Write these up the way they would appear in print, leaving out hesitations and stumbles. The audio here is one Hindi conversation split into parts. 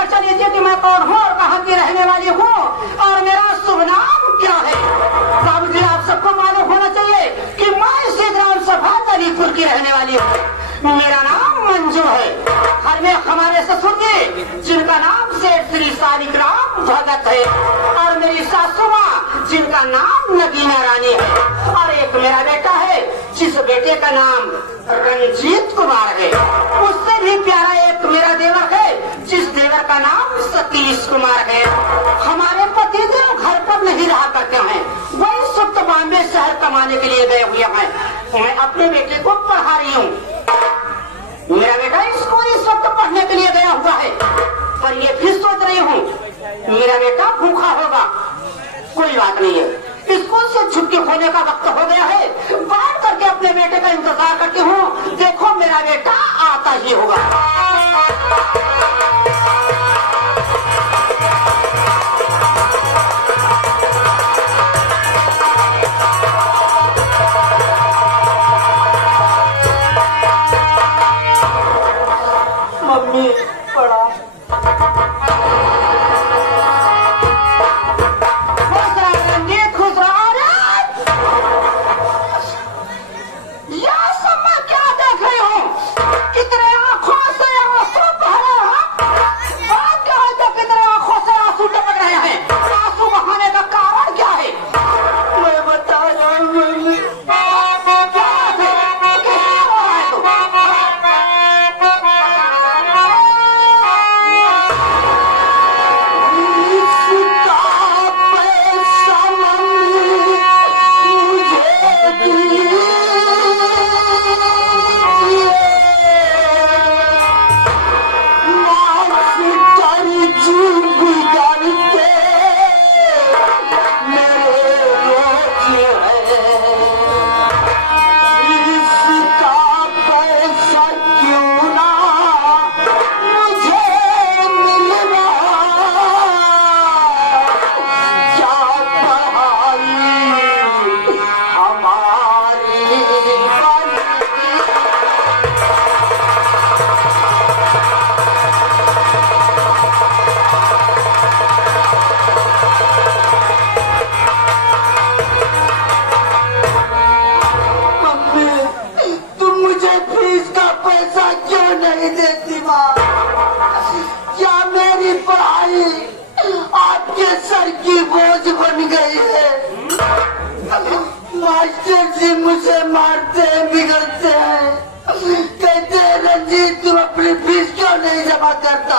परिचय दीजिए कि मैं कौन हूँ और कहाँ की रहने वाली हूँ और मेरा शुभ नाम क्या है। साहब जी, आप सबको मालूम होना चाहिए कि मैं इसी ग्राम सभा दलीपुर की रहने वाली हूँ। मेरा नाम मंजू है। घर में हमारे ससुर जी जिनका नाम सेठ श्री सालिग्राम भगत है और मेरी सासू माँ जिनका नाम नगीना रानी है और एक मेरा बेटा है जिस बेटे का नाम रंजीत कुमार है। उससे भी प्यारा एक मेरा देवर है जिस देवर का नाम सतीश कुमार है। हमारे पति देव घर पर नहीं रहा करते हैं, वही सुप्त बॉम्बे शहर कमाने के लिए गए हुए हैं। मैं अपने बेटे को पढ़ा रही हूँ। मेरा बेटा स्कूल इस वक्त पढ़ने के लिए गया हुआ है, पर ये भी सोच रही हूँ मेरा बेटा भूखा होगा। कोई बात नहीं है, स्कूल से छुट्टी होने का वक्त हो गया है। बैठ करके अपने बेटे का इंतजार करती हूँ। देखो मेरा बेटा आता ही होगा। मम्मी पढ़ा। मास्टर जी मुझे मारते हैं, बिगड़ते हैं, कहते हैं रंजीत तुम अपनी फीस क्यों नहीं जमा करता।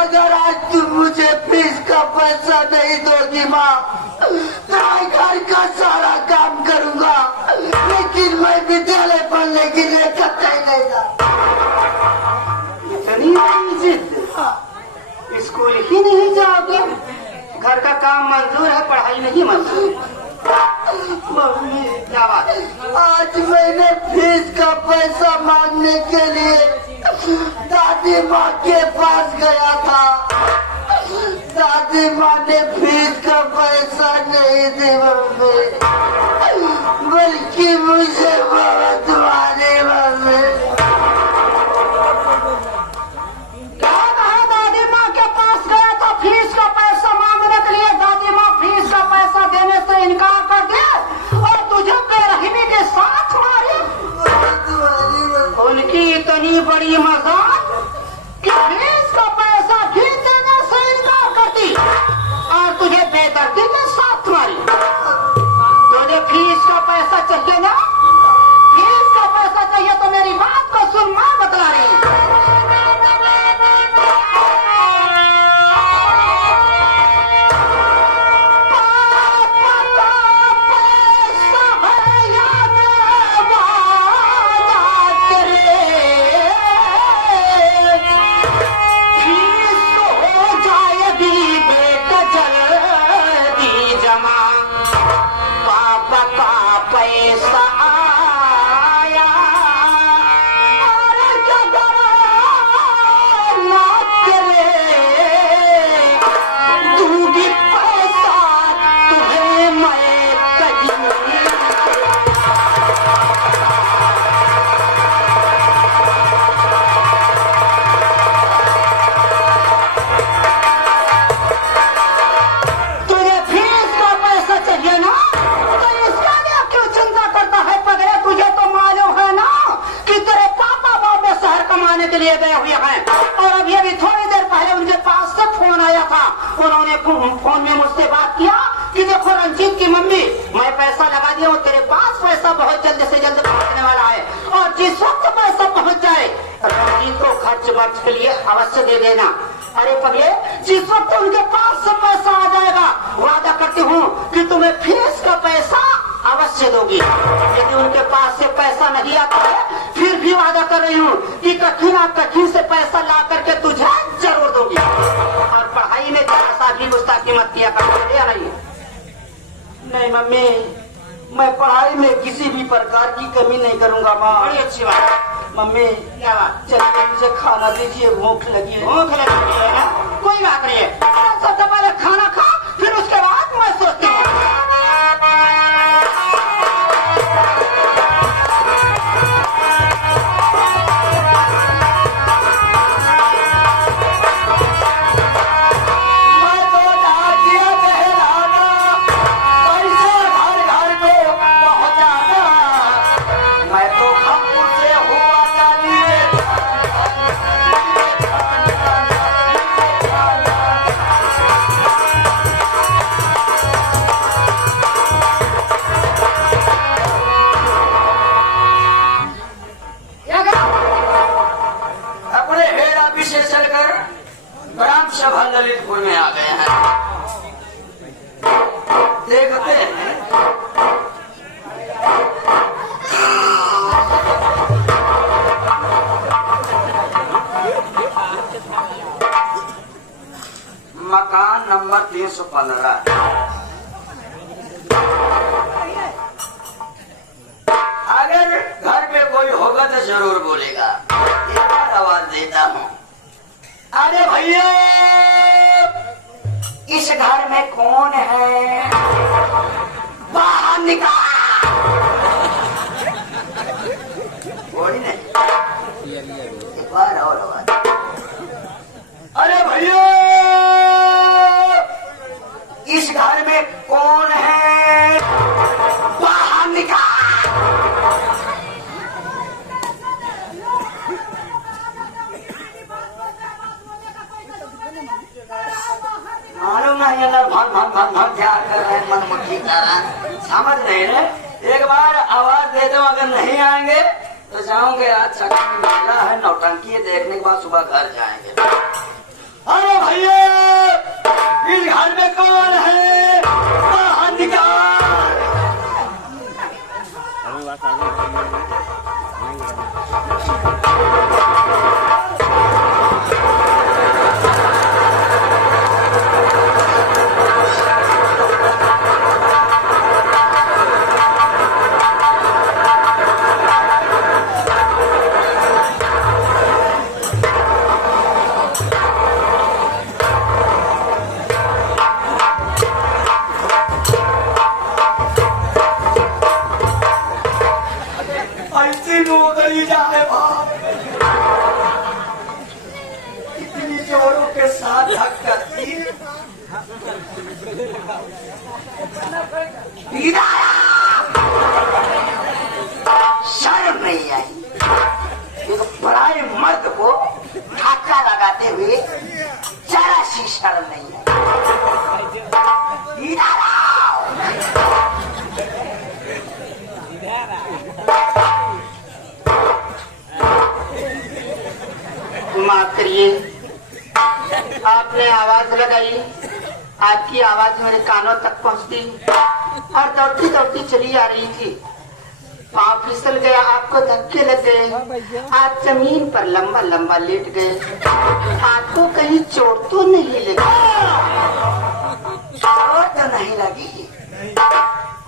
अगर आज तुम मुझे फीस का पैसा नहीं दोगी माँ तो घर का सारा काम करूँगा, लेकिन मैं विद्यालय पढ़ने के लिए कतई नहीं जा। स्कूल ही नहीं जाओगे? घर का काम मंजूर है, पढ़ाई नहीं मंजूर। मम्मी क्या बात? आज मैंने फीस का पैसा मांगने के लिए दादी माँ के पास गया था। दादी माँ ने फीस का पैसा नहीं दी मम्मी, बल्कि मुझे बहुत मारी मम्मी। क्या कहा? दादी माँ के पास गया तो फीस का पैसा मांगने के लिए दादी माँ फीस का पैसा देने से इनकार कर दिया और तुझे बेरहमी के साथ मारी। उनकी इतनी बड़ी मजाक कि फीस का पैसा भी देने से इनकार करती और तुझे बेदर्दी के साथ मारी। तुझे फीस का पैसा चाहिए ना? फीस का पैसा चाहिए तो मेरी बात लिए गए हुए हैं। और अभी अभी थोड़ी देर पहले उनके पास से फोन आया था। उन्होंने फोन में मुझसे बात किया कि देखो रंजीत की मम्मी, मैं पैसा लगा दिया हूँ, तेरे पास पैसा बहुत जल्द से जल्द पहुंचने वाला है, और जिस वक्त पैसा पहुंच जाए रंजीत को खर्च वर्च के लिए अवश्य दे देना। अरे पगले, जिस वक्त उनके पास से पैसा आ जाएगा वादा करती हूँ कि तुम्हें फीस का पैसा अवश्य दोगी। यदि उनके पास से पैसा नहीं आता है फिर भी वादा कर रही हूँ कि कठिन कठिन से पैसा ला करके तुझे जरूर दूंगी। और पढ़ाई में जरा सा भी गुस्ताखी मत किया करते या नहीं? नहीं मम्मी, मैं पढ़ाई में किसी भी प्रकार की कमी नहीं करूंगा माँ। बड़ी अच्छी बात। मम्मी क्या बात? चलिए मुझे खाना दीजिए, भूख लगी है। भूख लगी है ना? कोई बात नहीं है, सबसे पहले खाना खा, फिर उसके बाद मैं सोचती हूँ। ग्राम सभा ललितपुर में आ गए हैं। देखते हैं मकान नंबर 315। अगर घर पे कोई होगा तो जरूर बोलेगा। एक बार आवाज देता हूँ, अरे भैया इस घर में कौन है, बाहर निकाल। बोली नहीं, एक बार और आवाज, अरे भैया इस घर में कौन है, बाहर निकाल। मालूम नहीं अंदर भन भन भन भन क्या कर रहे हैं, मन मुट्ठी कर रहे हैं, समझ नहीं रहे। एक बार आवाज दे दो, अगर नहीं आएंगे तो जाओगे आज छठा में मेला है, नौटंकी देखने के बाद सुबह घर जाएंगे। अरे भैया इस घर में कौन है, बाहर निकाल। इतनी जोरों के साथ धक्कर शर्म नहीं आई। एक बड़े मर्द को धक्का लगाते हुए जरा सी शर्म नहीं आई। माफ करिए, आपने आवाज लगाई, आपकी आवाज मेरे कानों तक पहुंचती और दौड़ती दौड़ती चली आ रही थी। पाँव फिसल गया, आपको धक्के लग गए, आप जमीन पर लंबा लंबा लेट गए। आपको कहीं चोट तो नहीं लगी? चोट तो नहीं लगी,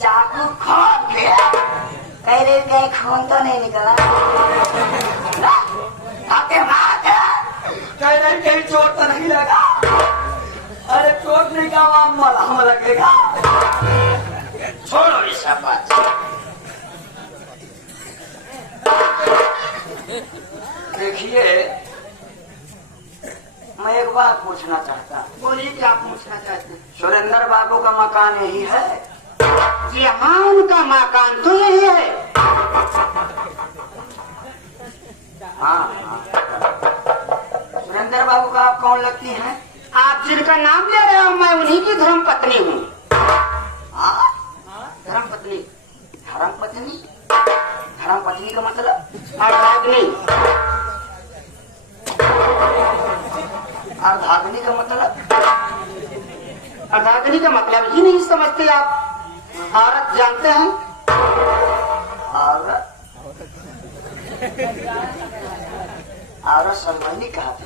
चाकू खोद गया, कहीं खून तो नहीं निकला। कहीं चोट तो नहीं लगा। अरे चोट नहीं का मलहम लगेगा। छोड़ो इस बात। देखिए मैं एक बात पूछना चाहता हूँ। बोलिए, क्या पूछना चाहते हैं? सुरेंद्र बाबू का मकान यही है? जी हाँ, उनका मकान तो यही है। हाँ, हाँ। महेंद्र बाबू का आप कौन लगती हैं? आप जिनका नाम ले रहे हो मैं उन्हीं की धर्म पत्नी हूँ। धर्म पत्नी? धर्म पत्नी? धर्म पत्नी का मतलब? अर्धाग्नि। अर्धाग्नि का मतलब? अर्धाग्नि का मतलब ही नहीं समझते आप? औरत जानते हैं? औरत? औरत सरमनी कहा थे।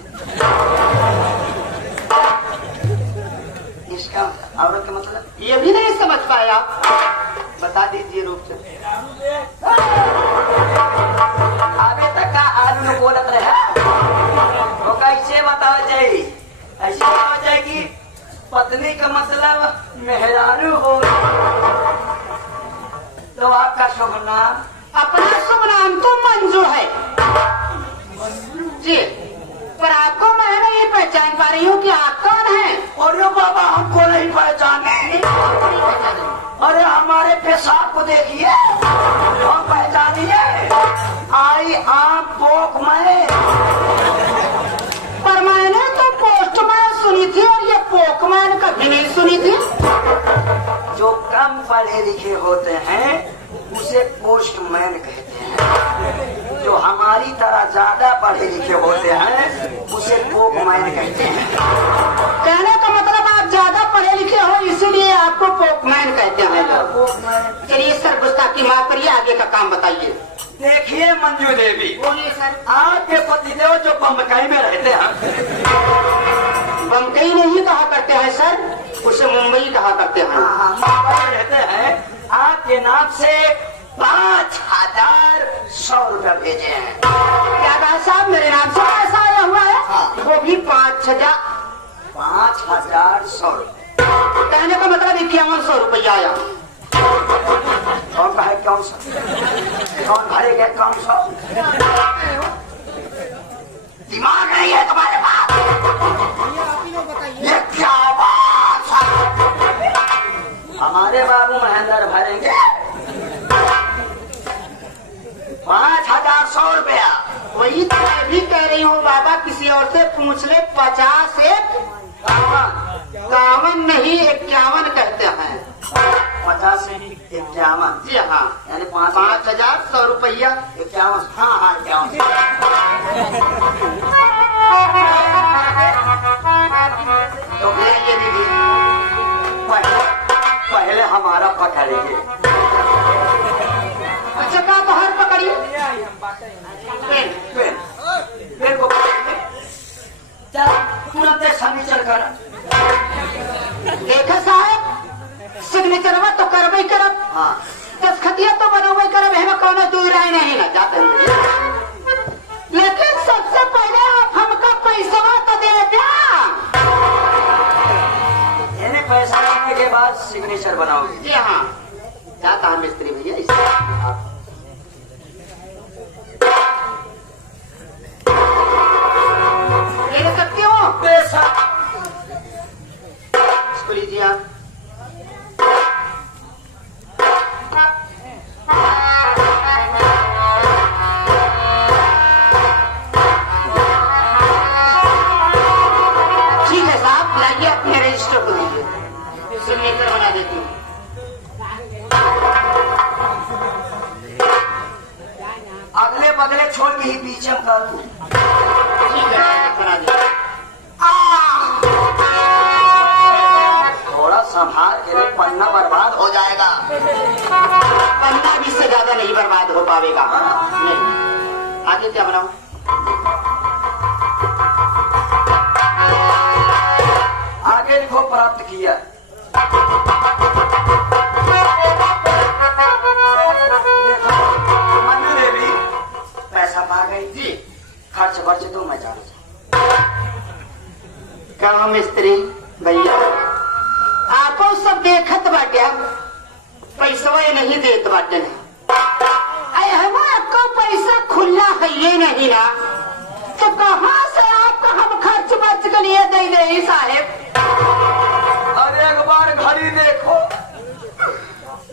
इसका औरत का मतलब ये भी नहीं समझ पाए आप? बता दीजिए रूप से। आगे तक का आदमी बोलत रहे वो कैसे बताओ जाए? ऐसे बताओ जाए कि पत्नी का मतलब मेहरारू हो। तो आपका शुभ नाम? अपना शुभ नाम तो मंजू है जी, पर आपको मैं नहीं पहचान पा रही हूँ कि आप कौन हैं। और बाबा हमको नहीं पहचाने। अरे हमारे पेशाब को देखिए, हम पहचानिए। आई आप पोक में। पर मैंने तो पोस्टमैन सुनी थी और ये पोकमैन कभी नहीं सुनी थी। जो कम पढ़े लिखे होते हैं उसे पोस्टमैन कहते हैं, जो हमारी तरह ज्यादा पढ़े लिखे होते हैं उसे पोकमैन कहते हैं। कहने का मतलब आप ज्यादा पढ़े लिखे हो इसीलिए आपको पोकमैन कहते हैं। चलिए सर गुस्ताखी माफ करिए, आगे का काम बताइए। देखिए मंजू देवी, बोलिए सर। आपके पतिदेव जो बम्बई में रहते हैं। बम्बई नहीं कहा करते हैं सर, उसे मुंबई कहा करते हैं। मुंबई रहते हैं। आपके नाम से 5100 रुपया भेजे हैं। क्या कहा साहब? मेरे नाम से पैसा आया हुआ है? वो भी 5100 रुपये। कहने का मतलब 5100 रुपया आया। कौन कहे कौन सा? कौन भरेगा कौन सा? दिमाग नहीं है तुम्हारे पास? ये क्या बात है? हमारे बाबू महेंद्र भरेंगे 5100 रुपया। वही तो मैं भी कह रही हूँ बाबा, किसी और से पूछ ले। 50 से 51 नहीं 51 कहते हैं। 50 से 51? जी हाँ, यानी 5100 रुपया। 51? हाँ हाँ 51। तो भैया ये दीदी पहले हमारा पकड़िए। अच्छा कहा तो हर पकड़िए। पेन को तुरंत सिग्नेचर कर। देखा साहब, सिग्नेचर तो करबे करब। हाँ, दस्तखतिया तो बनवे करब, है कौनो दूर राय नहीं ना जाते हैं। लेकिन सबसे पहले आप हमका पैसा तो दे दिया। यानी पैसा लेने के बाद सिग्नेचर बनाओगे? जी हाँ, जाता है मिस्त्री भैया इसे। ले सकती हूँ पैसा? इसको लीजिए आप। ठीक है साहब, लाइए अपने रजिस्टर को दीजिए, सिग्नेचर बना देती हूँ। अगले बगले छोड़ के ही पीछे कर दूं। ठीक है, बना दीजिए। थोड़ा संभाल के लिए, पन्ना बर्बाद हो जाएगा। पन्ना भी इससे ज्यादा नहीं बर्बाद हो पाएगा। नहीं, आगे क्या बनाऊं? आगे लिखो प्राप्त किया। मनु देवी पैसा पा गई जी। खर्च वर्च तो मैं जानू। कहो मिस्त्री भैया, आपको सब देखत बाटे, पैसा नहीं देत बाटे ना। अरे हम आपको पैसा खुला है ये नहीं ना, तो कहाँ से आपको हम खर्च बर्च के लिए दे दे साहेब? अरे एक बार घड़ी देखो,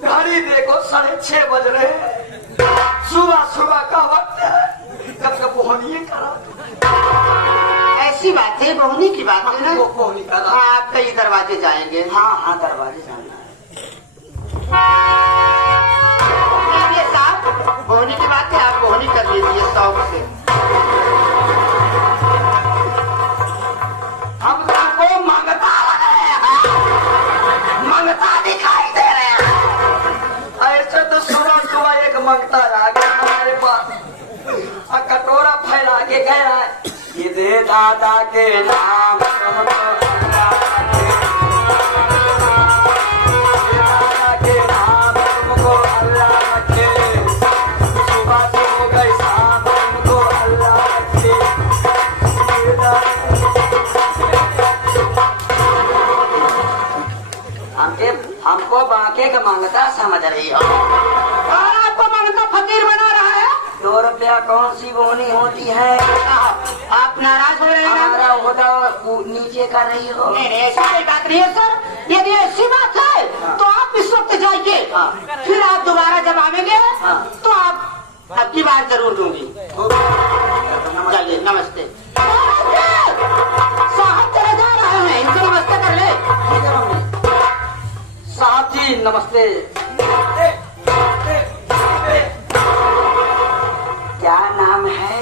घड़ी देखो, 6:30 बज रहे हैं। सुबह सुबह का वक्त है, कब कब होनी करा। ऐसी अच्छी बात है, बोहनी की बात है ना। बोहनी का आप कई दरवाजे जाएंगे। हाँ हाँ, दरवाजे जाना है। ये साहब बोहनी की बात है, आप बोहनी कर लीजिए शौक से। हम तुमको मंगता लग रहे हैं, मंगता दिखाई दे रहे हैं। ऐसे तो सुबह सुबह एक मंगता आ गया हमारे पास, कटोरा फैला के गया है, ये दे दादा के नाम तुमको अल्लाह रखे, सुबह से हो गई शाम तुमको अल्लाह रखे। हमको बांके का मांगता समझ रही हो, और आपको मांगता फकीर बना रहा है। 2 रुपया कौन सी बोनी होती है? आप नाराज हो रहे हैं ना? हमारा होता नीचे कर रही हो। नहीं नहीं, ऐसी कोई बात नहीं है सर। यदि ऐसी बात है तो आप इस वक्त जाइए, फिर आप दोबारा जब आवेंगे तो आप अब की बार जरूर दूंगी। चलिए, नमस्ते। साहब चले जा रहे हैं, इनसे नमस्ते कर ले। साहब जी नमस्ते। क्या नाम है?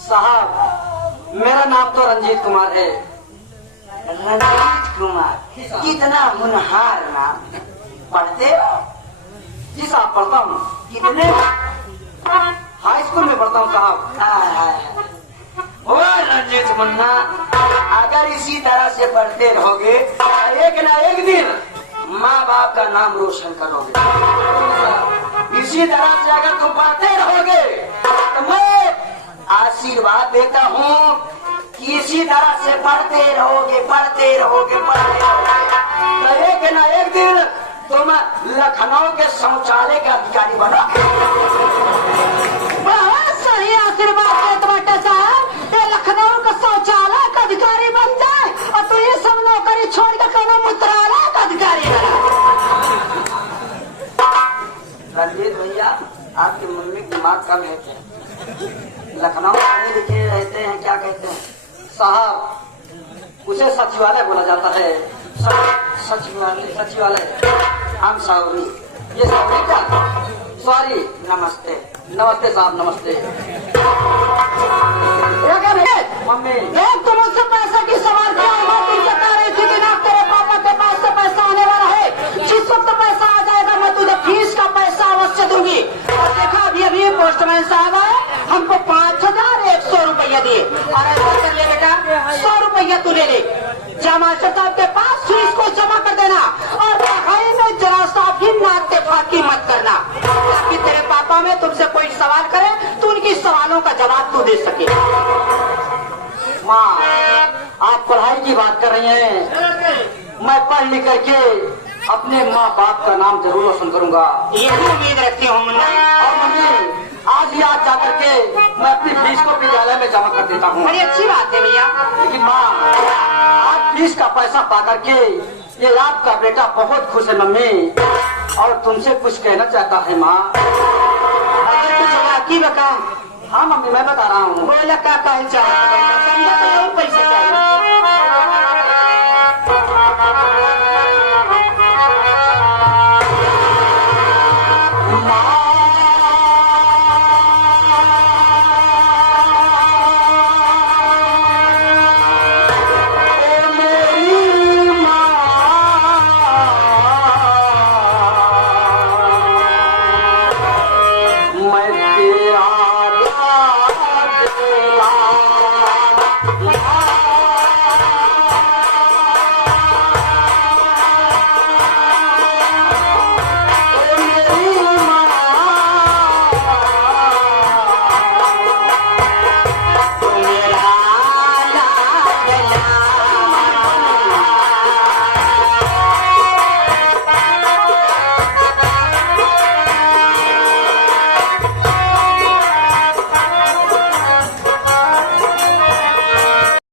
साहब मेरा नाम तो रंजीत कुमार है। रंजीत कुमार, कितना होनहार नाम। पढ़ते हो? जी साहब पढ़ता हूँ। कितने? हाई स्कूल में पढ़ता हूँ साहब। ओ रंजीत मुन्ना, अगर इसी तरह से पढ़ते रहोगे एक ना एक दिन माँ बाप का नाम रोशन करोगे। इसी तरह से अगर तुम पढ़ते रहोगे तो मैं आशीर्वाद देता हूँ कि इसी तरह से पढ़ते रहोगे, पढ़ते रहोगे, पढ़ते रहोगे, तो एक ना एक दिन तुम लखनऊ के शौचालय के अधिकारी बनोगे। बहुत सही आशीर्वाद है तुम्हारा साहब। ये लखनऊ का शौचालय का अधिकारी बन जाए और तू ये सब नौकरी छोड़ कर कहना मंत्रालय का अधिकारी बना। रंजीत भैया, आपकी मम्मी दिमाग कम है क्या? लखनऊ पढ़े लिखे रहते हैं, क्या कहते हैं? साहब उसे सचिवालय बोला जाता है। सचिवालय, सचिवालय। हम सॉरी, ये सॉरी क्या? सॉरी, नमस्ते। नमस्ते साहब, नमस्ते। मम्मी एक तुम मुझसे पैसे की सवाल किया, मैं तुमसे कह रही थी कि ना तेरे पापा के पास से पैसा आने वाला है, जिस वक्त पैसा आ जाएगा मैं तुझे फीस का पैसा अवश्य दूंगी। और देखा अभी अभी पोस्टमैन साहब आए, हमको 5100 रुपया दिए और ऐसा कर ले बेटा 100 रुपया तू ले ले, जा मास्टर साहब के पास फीस को जमा कर देना और पढ़ाई में जरा सा भी नाते फाकी मत करना, ताकि तेरे पापा में तुमसे कोई सवाल करे तो उनकी सवालों का जवाब तू दे सके। माँ, आप पढ़ाई की बात कर रही हैं, मैं पढ़ लिख करके अपने माँ बाप का नाम जरूर रोशन करूंगा। यही उम्मीद रखती हूँ मुन्ना। और मम्मी, आज ही आज जाकर के मैं अपनी फीस को विद्यालय में जमा कर देता हूँ। बड़ी अच्छी बात है भैया। लेकिन माँ, आज फीस का पैसा पा करके ये आपका बेटा बहुत खुश है मम्मी, और तुमसे कुछ कहना चाहता है माँ। अगर कुछ बाकी बता। हाँ मम्मी, मैं बता रहा हूँ। बोला क्या कहना चाहता है, समझा तो जरूर पैसे चाहिए। मैं तेरा